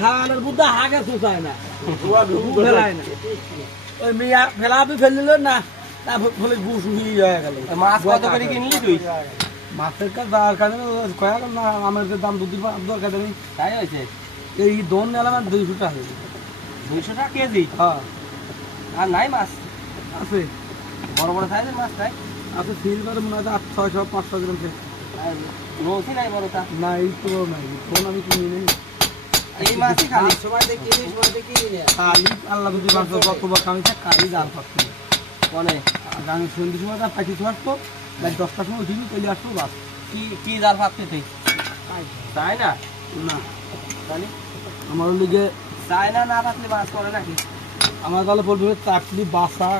ধানের বুদ্ধা হাগে শুকায় না। ফেলায় না। ওই মিয়া ফেলাপি ফেললিল না তা ফলে গু শুকিয়ে গেল। মাছ কত করে কিনলি তুই? মাছের কাজ দরকার কাজ কয়া গেল না আমার যে দাম দুটি দরকার নেই। তাই হয়েছে? এই দোন নিলাম দুইশো টাকা। দুইশো টাকা কেজি? হ্যাঁ। আর নাই মাছ? আছে। বড় বড় সাইজের মাছ তাই আছে সিলভার মনে হয় আট ছয়শো পাঁচশো গ্রাম। নৌকি নাই বড়টা? না এই তো নাই ফোন আমি কিনি নেই। এই মাছই খালি খালি আল্লাহ যদি কত আমি খালি জাল পাচ্ছি। আমি সন্ধ্যে সময় তার পাখি তো দশটার সময় উঠিনি চলে আসতো বাস। কি কি জাল পাচ্ছি তুই? তাই। না না। তাহলে আমার লিগে না থাকলে মাছ করে নাকি? আমার তাহলে বলবে চাটলি বাসা